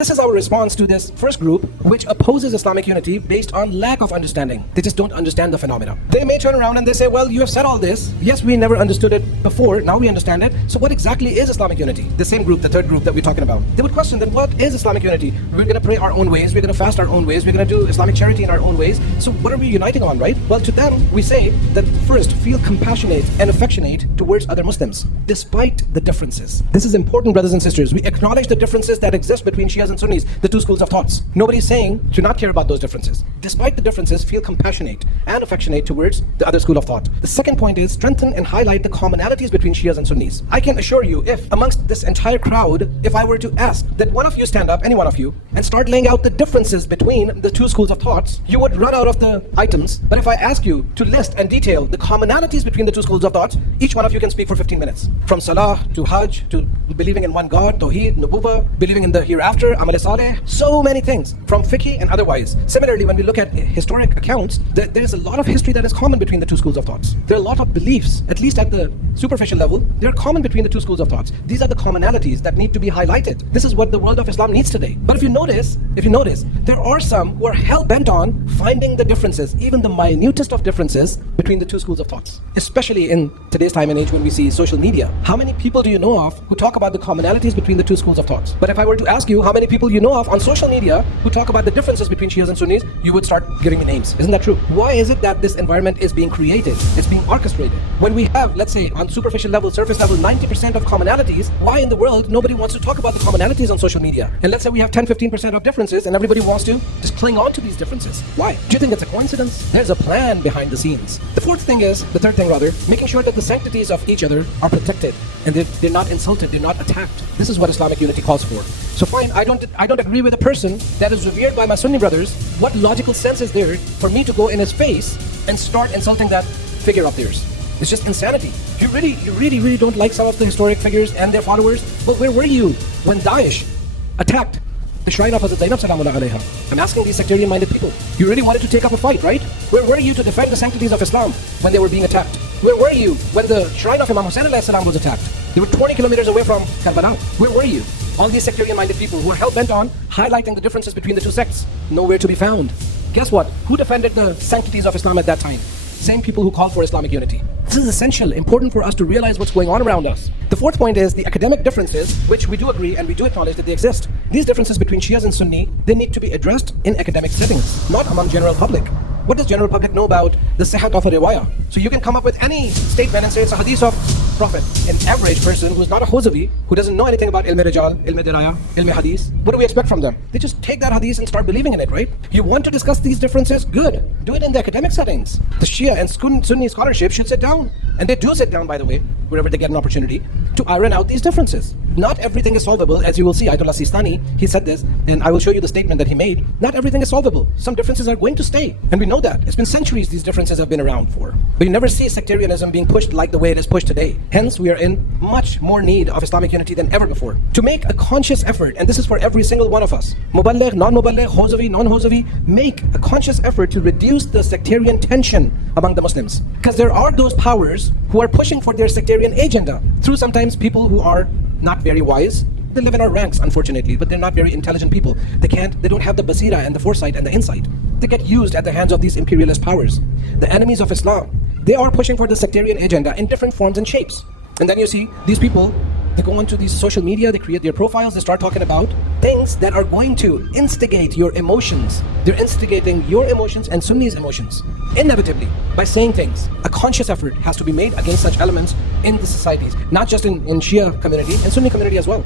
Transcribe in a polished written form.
This is our response to this first group, which opposes Islamic unity based on lack of understanding. They just don't understand the phenomena. They may turn around and they say, well, you have said all this. Yes, we never understood it before. Now we understand it. So what exactly is Islamic unity? The same group, the third group that we're talking about. They would question, then what is Islamic unity? We're going to pray our own ways. We're going to fast our own ways. We're going to do Islamic charity in our own ways. So what are we uniting on, right? Well, to them, we say that first, feel compassionate and affectionate towards other Muslims, despite the differences. This is important, brothers and sisters. We acknowledge the differences that exist between Shias and Sunnis, the two schools of thoughts. Nobody's saying to not care about those differences. Despite the differences, feel compassionate and affectionate towards the other school of thought. The second point is strengthen and highlight the commonalities between Shias and Sunnis. I can assure you, if amongst this entire crowd, if I were to ask that one of you stand up, any one of you, and start laying out the differences between the two schools of thoughts, you would run out of the items. But if I ask you to list and detail the commonalities between the two schools of thoughts, each one of you can speak for 15 minutes. From Salah to Hajj to believing in one God, Tawheed, Nubuwwah, believing in the hereafter, Amal Saleh, so many things, from fiqh and otherwise. Similarly, when we look at historic accounts, there is a lot of history that is common between the two schools of thoughts. There are a lot of beliefs, at least at the superficial level, they're common between the two schools of thoughts. These are the commonalities that need to be highlighted. This is what the world of Islam needs today. But if you notice, there are some who are hell-bent on finding the differences, even the minutest of differences between the two schools of thoughts. Especially in today's time and age when we see social media. How many people do you know of who talk about the commonalities between the two schools of thoughts? But if I were to ask you how many people you know of on social media who talk about the differences between Shias and Sunnis, you would start giving me names. Isn't that true? Why is it that this environment is being created? It's being orchestrated. When we have, let's say, on superficial level, surface level, 90% of commonalities, why in the world nobody wants to talk about the commonalities on social media? And let's say we have 10-15% of differences and everybody wants to just cling on to these differences. Why? Do you think it's a coincidence? There's a plan behind the scenes. The third thing, making sure that the sanctities of each other are protected and they're not insulted, they're not attacked. This is what Islamic unity calls for. So fine, I don't agree with a person that is revered by my Sunni brothers. What logical sense is there for me to go in his face and start insulting that figure of theirs? It's just insanity. You really don't like some of the historic figures and their followers? Well, where were you when Daesh attacked the shrine of Hazrat Zainab salamullah alayha? I'm asking these sectarian-minded people. You really wanted to take up a fight, right? Where were you to defend the sanctities of Islam when they were being attacked? Where were you when the shrine of Imam Hussain alayhi salam was attacked? They were 20 kilometers away from Karbala. Where were you? All these sectarian-minded people who are hell-bent on highlighting the differences between the two sects, nowhere to be found. Guess what? Who defended the sanctities of Islam at that time? Same people who called for Islamic unity. This is essential, important for us to realize what's going on around us. The fourth point is the academic differences, which we do agree and we do acknowledge that they exist. These differences between Shias and Sunni, they need to be addressed in academic settings, not among general public. What does general public know about the sihat of a riwayah? So you can come up with any statement and say it's a hadith of Prophet. An average person who's not a Huzavi, who doesn't know anything about ilm rijal, ilm diraya, ilm hadith, what do we expect from them? They just take that hadith and start believing in it, right? You want to discuss these differences? Good. Do it in the academic settings. The Shia and Sunni scholarship should sit down. And they do sit down, by the way, wherever they get an opportunity, to iron out these differences. Not everything is solvable, as you will see. Ayatollah Sistani, he said this, and I will show you the statement that he made. Not everything is solvable. Some differences are going to stay. And we know that. It's been centuries these differences have been around for. But you never see sectarianism being pushed like the way it is pushed today. Hence, we are in much more need of Islamic unity than ever before. To make a conscious effort, and this is for every single one of us, Muballigh, non-Muballigh, Huzavi, non-Huzavi, make a conscious effort to reduce the sectarian tension among the Muslims. Because there are those powers who are pushing for their sectarian agenda through sometimes people who are not very wise. They live in our ranks, unfortunately, but they're not very intelligent people. They don't have the basira and the foresight and the insight. They get used at the hands of these imperialist powers. The enemies of Islam, they are pushing for the sectarian agenda in different forms and shapes. And then you see these people, they go onto these social media, they create their profiles, they start talking about things that are going to instigate your emotions. They're instigating your emotions and Sunni's emotions, inevitably, by saying things. A conscious effort has to be made against such elements in the societies, not just in Shia community, and Sunni community as well.